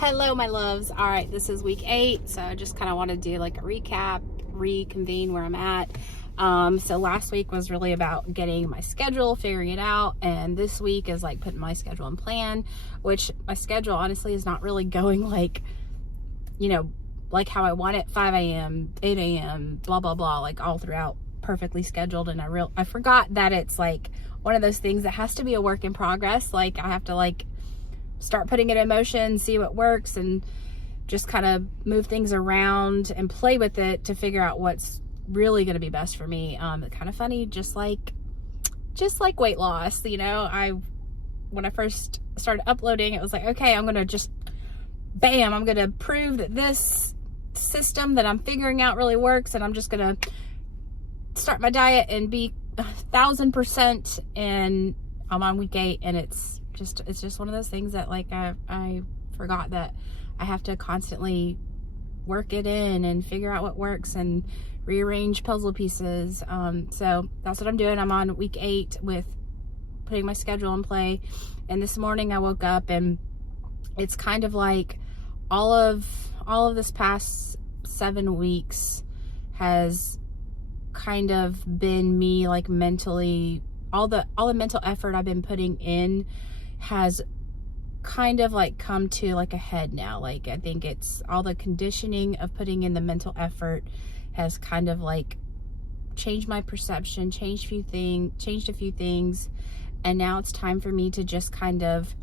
Hello, my loves. All right, this is week 8, so I just kind of want to do like a recap, reconvene where I'm at. So last week was really about getting my schedule, figuring it out, and this week is like putting my schedule in plan, which my schedule honestly is not really going like, like how I want it, 5 a.m., 8 a.m., blah, blah, blah, like all throughout, perfectly scheduled. And I forgot that it's like one of those things that has to be a work in progress. Like I have to like start putting it in motion, see what works, and just kind of move things around and play with it to figure out what's really going to be best for me. Kind of funny, just like weight loss, when I first started uploading, it was like, okay, I'm going to just, bam, I'm going to prove that this system that I'm figuring out really works, and I'm just going to start my diet and be 1,000%, and I'm on week 8, and it's just one of those things that like I forgot that I have to constantly work it in and figure out what works and rearrange puzzle pieces. So that's what I'm doing. I'm on week 8 with putting my schedule in play. And this morning I woke up and it's kind of like all of this past 7 weeks has kind of been me like mentally, all the mental effort I've been putting in has kind of like come to like a head now. Like I think it's all the conditioning of putting in the mental effort has kind of like changed my perception, changed a few things, and now it's time for me to just kind of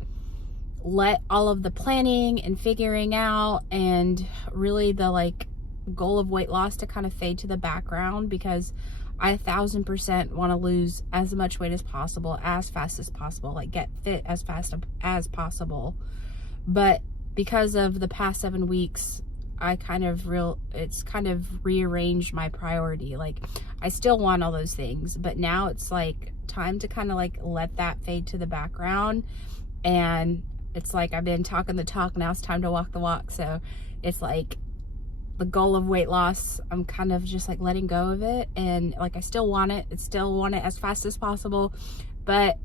let all of the planning and figuring out and really the like goal of weight loss to kind of fade to the background, because I 1,000% want to lose as much weight as possible, as fast as possible, like get fit as fast as possible. But because of the past 7 weeks, it's kind of rearranged my priority. Like I still want all those things, but now it's like time to kind of like let that fade to the background. And it's like I've been talking the talk, now it's time to walk the walk. So it's like the goal of weight loss, I'm kind of just like letting go of it, and like I still want it as fast as possible, but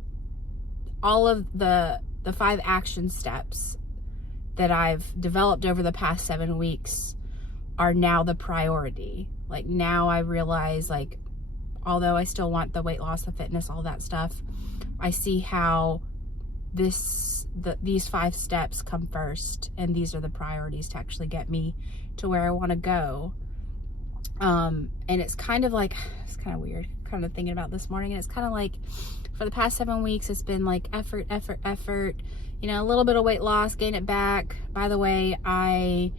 all of the 5 action steps that I've developed over the past 7 weeks are now the priority. Like now I realize, like, although I still want the weight loss, the fitness, all that stuff, I see how these 5 steps come first, and these are the priorities to actually get me to where I want to go. And it's kind of weird kind of thinking about this morning, and it's kind of like for the past 7 weeks it's been like effort, a little bit of weight loss, gain it back. By the way, I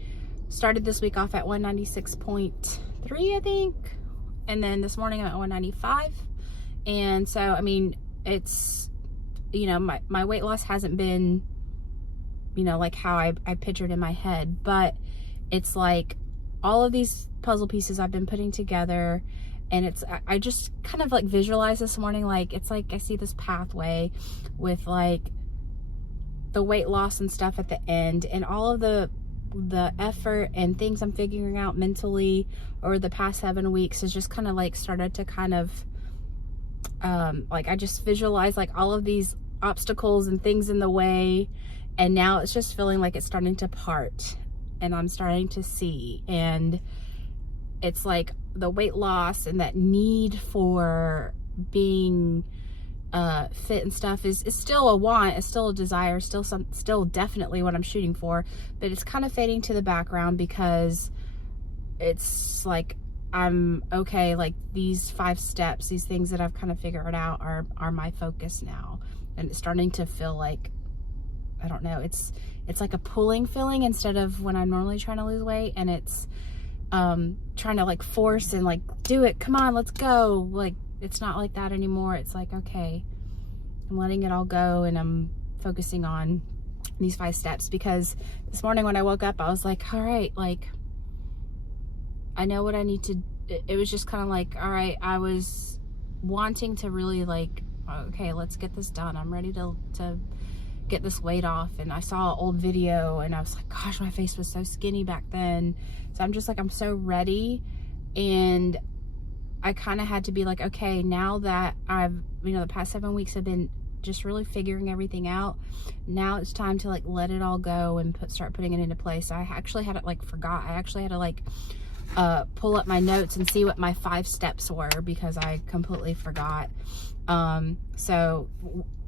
started this week off at 196.3, I think, and then this morning I'm at 195. And so I mean, it's my weight loss hasn't been like how I pictured in my head, but it's like all of these puzzle pieces I've been putting together, and I just kind of like visualize this morning, like it's like I see this pathway with like the weight loss and stuff at the end, and all of the effort and things I'm figuring out mentally over the past 7 weeks has just kind of like started to kind of like I just visualize like all of these obstacles and things in the way, and now it's just feeling like it's starting to part, and I'm starting to see, and it's like the weight loss and that need for being fit and stuff is still a want, it's still a desire, still definitely what I'm shooting for, but it's kind of fading to the background because it's like I'm okay, like these 5 steps, these things that I've kind of figured out are my focus now. And it's starting to feel like, I don't know, it's like a pulling feeling instead of when I'm normally trying to lose weight, and it's trying to like force and like do it, come on, let's go. Like it's not like that anymore. It's like, okay, I'm letting it all go, and I'm focusing on these 5 steps, because this morning when I woke up I was like, all right, like I know what I need to. It was just kind of like, all right, I was wanting to really like, okay, let's get this done. I'm ready to get this weight off. And I saw an old video and I was like, gosh, my face was so skinny back then. So I'm just like, I'm so ready. And I kind of had to be like, okay, now that I've, the past 7 weeks have been just really figuring everything out. Now it's time to like let it all go and start putting it into place. So I actually had it like forgot. I actually had to like pull up my notes and see what my 5 steps were, because I completely forgot. So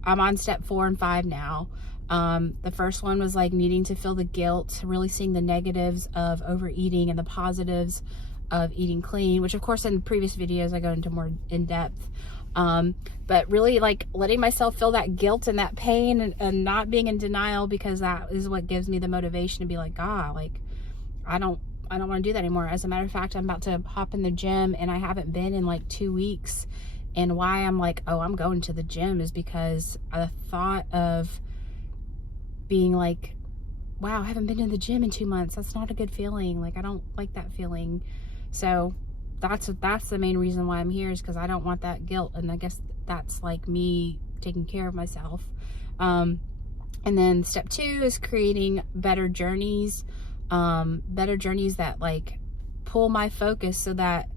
I'm on step 4 and 5 now. The first one was like needing to feel the guilt, really seeing the negatives of overeating and the positives of eating clean, which of course in previous videos I go into more in depth. But really like letting myself feel that guilt and that pain, and not being in denial, because that is what gives me the motivation to be like, like I don't want to do that anymore. As a matter of fact, I'm about to hop in the gym, and I haven't been in like 2 weeks. And why I'm like, oh, I'm going to the gym is because the thought of being like, wow, I haven't been in the gym in 2 months. That's not a good feeling. Like, I don't like that feeling. So that's the main reason why I'm here, is because I don't want that guilt. And I guess that's like me taking care of myself. And then step 2 is creating better journeys that like pull my focus, so that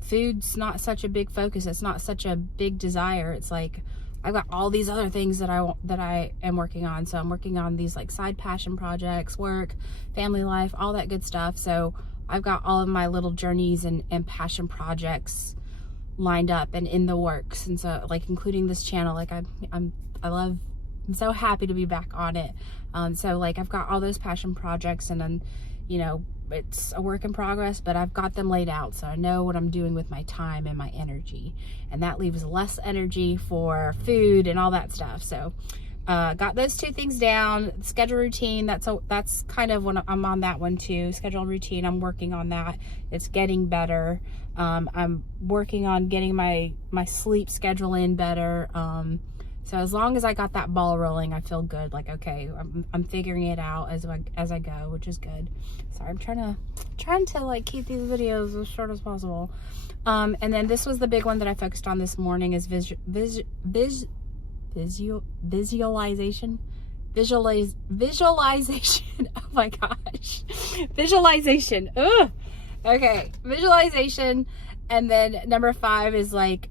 food's not such a big focus. It's not such a big desire. It's like I've got all these other things that I am working on. So I'm working on these like side passion projects, work, family life, all that good stuff. So I've got all of my little journeys and passion projects lined up and in the works. And so like including this channel, like I'm so happy to be back on it. So like I've got all those passion projects, and then, you know, it's a work in progress, but I've got them laid out, so I know what I'm doing with my time and my energy, and that leaves less energy for food and all that stuff. So got those 2 things down. Schedule routine, that's kind of when I'm on that one too. Schedule routine, I'm working on that. It's getting better. I'm working on getting my sleep schedule in better. So as long as I got that ball rolling, I feel good. Like, okay, I'm figuring it out as I go, which is good. Sorry, I'm trying to like keep these videos as short as possible. And then this was the big one that I focused on this morning, is visualization. Oh my gosh, visualization. Ugh. Okay, visualization. And then number 5 is like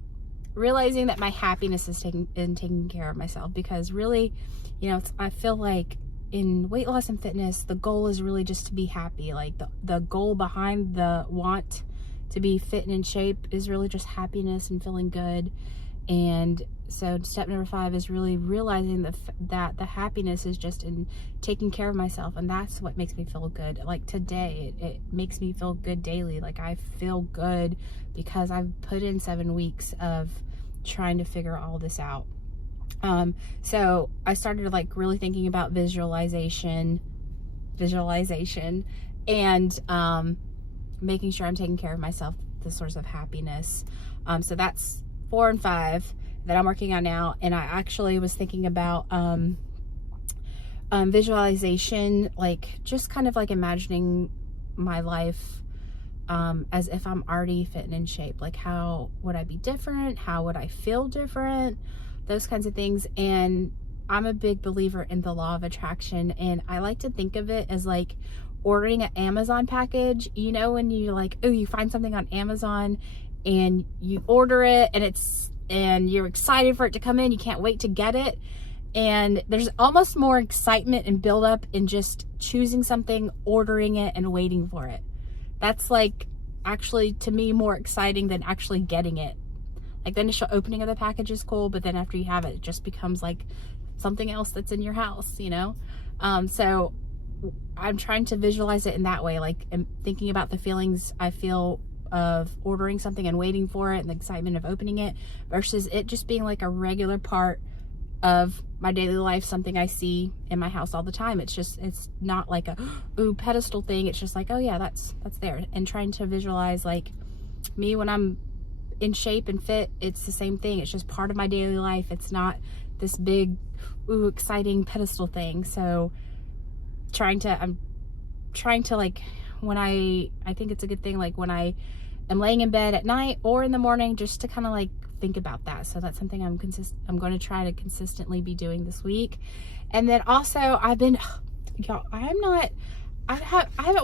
realizing that my happiness is taking care of myself, because really, you know, I feel like in weight loss and fitness, the goal is really just to be happy. Like the goal behind the want to be fit and in shape is really just happiness and feeling good. And so step number 5 is really realizing that the happiness is just in taking care of myself, and that's what makes me feel good. Like today, it makes me feel good daily. Like I feel good because I've put in 7 weeks of trying to figure all this out. So I started like really thinking about visualization, and making sure I'm taking care of myself, the source of happiness. So that's 4 and 5 that I'm working on now. And I actually was thinking about visualization, like just kind of like imagining my life as if I'm already fit and in shape. Like, how would I be different? How would I feel different? Those kinds of things. And I'm a big believer in the law of attraction, and I like to think of it as like ordering an Amazon package. You know, when you like, oh, you find something on Amazon and you order it, and you're excited for it to come in, you can't wait to get it. And there's almost more excitement and build up in just choosing something, ordering it, and waiting for it. That's like actually to me more exciting than actually getting it. Like the initial opening of the package is cool, but then after you have it, it just becomes like something else that's in your house, you know? So I'm trying to visualize it in that way, like I'm thinking about the feelings I feel of ordering something and waiting for it, and the excitement of opening it, versus it just being like a regular part of my daily life, something I see in my house all the time. It's not like a pedestal thing. It's just like, oh yeah, that's there. And trying to visualize like me when I'm in shape and fit, it's the same thing. It's just part of my daily life. It's not this big exciting pedestal thing. So I'm trying to like, when I think it's a good thing, like when I am laying in bed at night or in the morning, just to kind of like think about that. So that's something I'm going to try to consistently be doing this week. And then also I haven't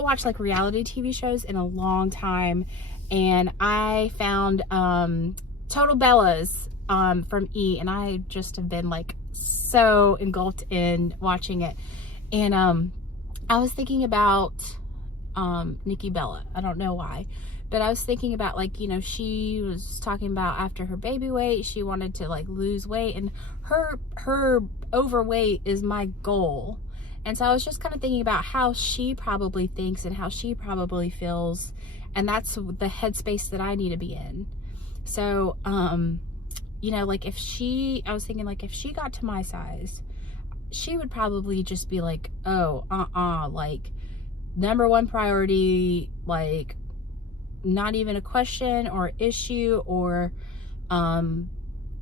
watched like reality TV shows in a long time, and I found Total Bellas from E, and I just have been like so engulfed in watching it. And I was thinking about Nikki Bella. I don't know why, but I was thinking about, like, you know, she was talking about after her baby weight, she wanted to like lose weight, and her overweight is my goal. And so I was just kind of thinking about how she probably thinks and how she probably feels, and that's the headspace that I need to be in. So you know, like, I was thinking, like, if she got to my size, she would probably just be like, oh, like, number one priority, like, not even a question or issue or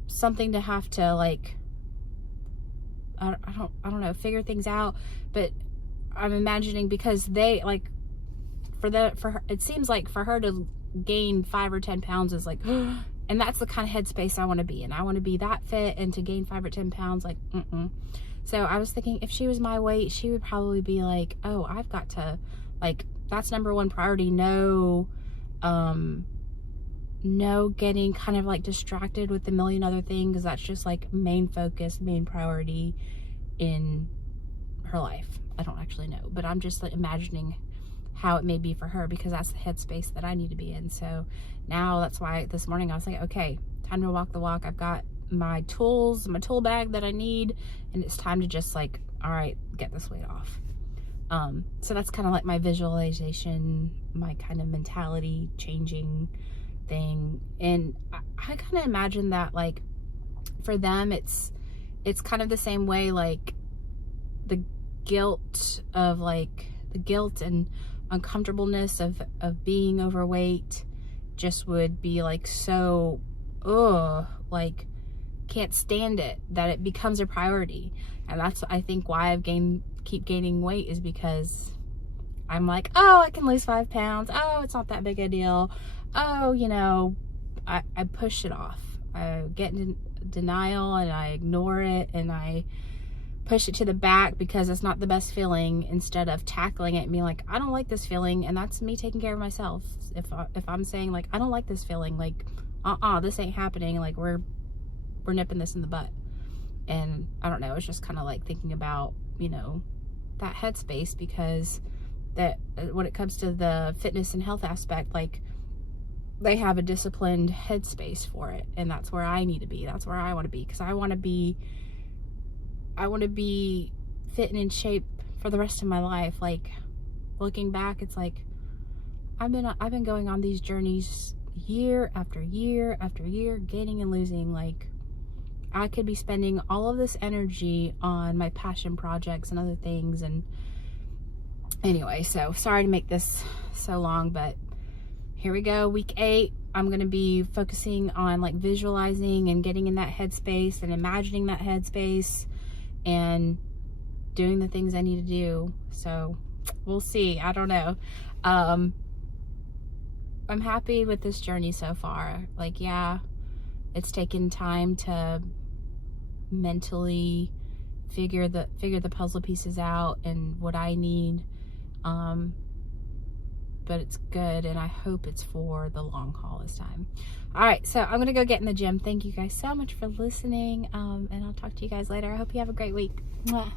something to have to, like, I don't know, figure things out. But I'm imagining, because they, like, for her, it seems like for her to gain 5 or 10 pounds is like and that's the kind of headspace I want to be in. I want to be that fit, and to gain 5 or 10 pounds, like, So I was thinking, if she was my weight, she would probably be like, oh, I've got to, like, that's number one priority. No getting kind of like distracted with a million other things. That's just like main focus, main priority in her life. I don't actually know, but I'm just like imagining how it may be for her, because that's the headspace that I need to be in. So now that's why this morning I was like, okay, time to walk the walk. I've got my tools, my tool bag that I need, and it's time to just, like, all right, get this weight off. So that's kind of like my visualization, my kind of mentality changing thing. And I kind of imagine that, like, for them, it's kind of the same way, like, the guilt and uncomfortableness of being overweight just would be like so, like, can't stand it, that it becomes a priority. And that's, I think, why I've keep gaining weight, is because I'm like, oh, I can lose 5 pounds. Oh, it's not that big a deal. Oh, you know, I push it off. I get in denial, and I ignore it, and I push it to the back because it's not the best feeling, instead of tackling it and being like, I don't like this feeling, and that's me taking care of myself. If I'm saying, like, I don't like this feeling, like, this ain't happening, like, we're nipping this in the butt. And I don't know, it's just kind of like thinking about, you know, that headspace, because that when it comes to the fitness and health aspect, like, they have a disciplined headspace for it, and that's where I need to be. That's where I want to be, because I want to be fit and in shape for the rest of my life. Like, looking back, it's like I've been going on these journeys year after year after year, gaining and losing. Like, I could be spending all of this energy on my passion projects and other things. And anyway, so sorry to make this so long, but here we go. Week 8, I'm going to be focusing on, like, visualizing and getting in that headspace and imagining that headspace and doing the things I need to do. So we'll see. I don't know. I'm happy with this journey so far. Like, yeah, it's taken time to mentally figure the puzzle pieces out and what I need. But it's good, and I hope it's for the long haul this time. All right, so I'm gonna go get in the gym. Thank you guys so much for listening, and I'll talk to you guys later. I hope you have a great week. Mwah.